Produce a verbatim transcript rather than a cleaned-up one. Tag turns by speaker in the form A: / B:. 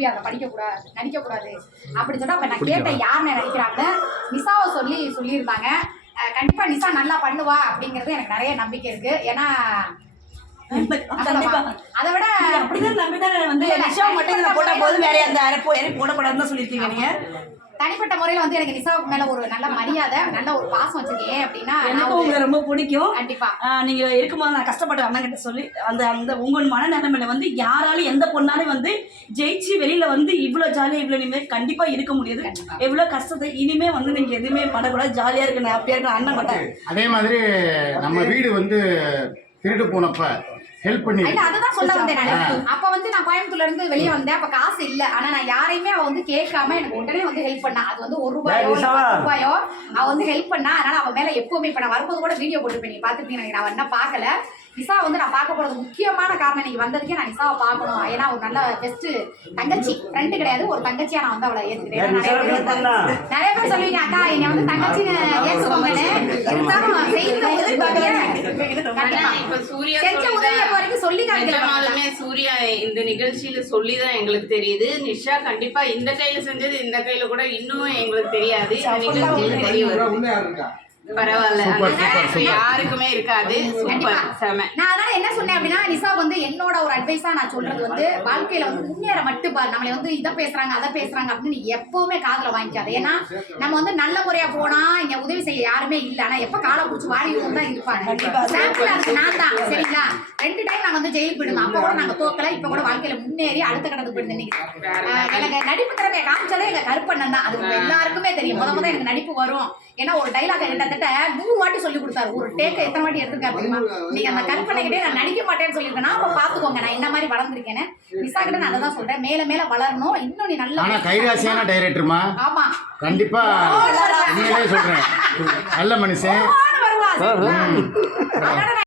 A: திருப்பி அதை படிக்கக்கூடாது நடிக்கக்கூடாது அப்படின்னு சொன்னா அப்ப நான் கேட்டேன் யாருன்னு நடிக்கிறாங்க நிசாவை சொல்லி சொல்லியிருந்தாங்க. கண்டிப்பா நிசா நல்லா பண்ணுவா அப்படிங்கிறது எனக்கு நிறைய நம்பிக்கை இருக்கு. ஏன்னா அதை விட
B: அப்படிதான் நம்பிதான் வந்து நிஷா மட்டும் போட்ட போது வேற அந்த அரைப்போ போடக்கூடாதுன்னு சொல்லியிருக்கீங்க நீங்க.
A: தனிப்பட்ட முறையில வந்து எனக்கு நிசாவுக்கு மேல ஒரு நல்ல மரியாதை நல்ல ஒரு பாசம் வச்சிருக்கேன் அப்படின்னா
B: எனக்கு உங்களை ரொம்ப பிடிக்கும்.
A: கண்டிப்பா
B: நீங்க இருக்கும்போது நான் கஷ்டப்பட்ட அண்ணன் கிட்ட சொல்லி அந்த அந்த உங்கள் மனநிலைமையில வந்து யாராலும் எந்த பொண்ணாலும் வந்து ஜெயிச்சு வெளியில வந்து இவ்வளவு ஜாலியா இவ்வளவு இனிமே கண்டிப்பா இருக்க முடியாது. எவ்வளவு கஷ்டத்தை இனிமே வந்து நீங்க எதுவுமே படக்கூடாது, ஜாலியா இருக்கு ஹாப்பியா இருக்கு அண்ணன் மட்டும்.
C: அதே மாதிரி நம்ம வீடு வந்து திருட்டு போனப்ப ஹெல்ப் பண்ணி
A: அதுதான் சொல்ல வந்தேன். அப்ப வந்து நான் கோயம்புத்தூர்ல இருந்து வெளியே வந்தேன். அப்ப காசு இல்ல. ஆனா நான் யாரையுமே அவ வந்து கேட்காம எனக்கு உடனே வந்து ஹெல்ப் பண்ணா. அது வந்து ஒரு ரூபாயோ பத்து ரூபாயோ அவ வந்து ஹெல்ப் பண்ணா. அதனால அவ மேல எப்பவுமே இப்ப நான் வரும்போது கூட வீடியோ போட்டுருப்பேன், நீங்க பாத்துருப்பீங்க. நான் என்ன பாக்கல. நிசா வந்து நான் பார்க்க போறது முக்கியமான காரணம் நீங்க வந்ததுக்கே நான் நிசாவை பார்க்கணும். ஏன்னா ஒரு நல்ல பெஸ்ட் தங்கச்சி ஃப்ரெண்டு கிடையாது, ஒரு தங்கச்சியா நான் வந்து அவளை ஏத்துக்கிறேன். நிறைய பேர் சொல்லுவீங்க அக்கா என்னை வந்து தங்கச்சின்னு ஏற்றுக்கோங்கன்னு. இருந்தாலும்
D: சூர்யா இந்த நிகழ்ச்சியில சொல்லிதான் எங்களுக்கு தெரியுது. நிஷா கண்டிப்பா இந்த கையில செஞ்சது இந்த கையில கூட இன்னும் எங்களுக்கு தெரியாது. இந்த நிகழ்ச்சியில தெரிய வருது. பரவாயில்ல, யாருக்குமே இருக்காது. சூப்பர் செம.
A: நான் அதனால என்ன சொன்னேன் அப்படின்னா நிசா வந்து என்னோட ஒரு அட்வைஸா நான் சொல்றது வந்து வாழ்க்கையில வந்து முன்னேற மட்டும் பாரு. நம்மளை வந்து இதை பேசுறாங்க அதை பேசுறாங்க அப்படின்னு நீ எப்பவுமே காதுல வாங்கிக்காது. ஏன்னா நம்ம வந்து நல்ல முறையா போனா இங்க உதவி செய்ய யாருமே இல்லை. ஆனா எப்ப காலை பிடிச்சி வாடி தான் இருப்பாங்க. சாம்பிள் அதுக்கு நான் தான். சரிங்களா, ரெண்டு டைம் நாங்க வந்து ஜெயிலுக்கு போயிடுவோம். அப்ப கூட நாங்க தோக்கல. இப்ப கூட வாழ்க்கையில முன்னேறி அடுத்த கடத்துக்கு போயிட்டு எனக்கு நடிப்பு திறமையை காமிச்சாலே எங்க கருப்பண்ணன் தான். அது எல்லாருக்குமே தெரியும். முத முத எனக்கு நடிப்பு வரும். ஏன்னா ஒரு டைலாக் கிட்டத்தட்ட நூறு வாட்டி சொல்லி கொடுத்தாரு. ஒரு டேக்க எத்தனை வாட்டி எடுத்துருக்காரு தெரியுமா? நீங்க அந்த கற்பனைக்கிட்டே நான் நடிக்க மாட்டேன்னு சொல்லியிருக்கேன்னா அப்ப பாத்துக்கோங்க நான் என்ன மாதிரி வளர்ந்துருக்கேன்னு. நிசா கிட்ட நான் அதான் சொல்றேன், மேல மேல வளரணும். இன்னும் நீ நல்ல
C: கைராசியான டைரக்டர்மா.
A: ஆமா
C: கண்டிப்பா சொல்றேன், நல்ல மனுஷன்.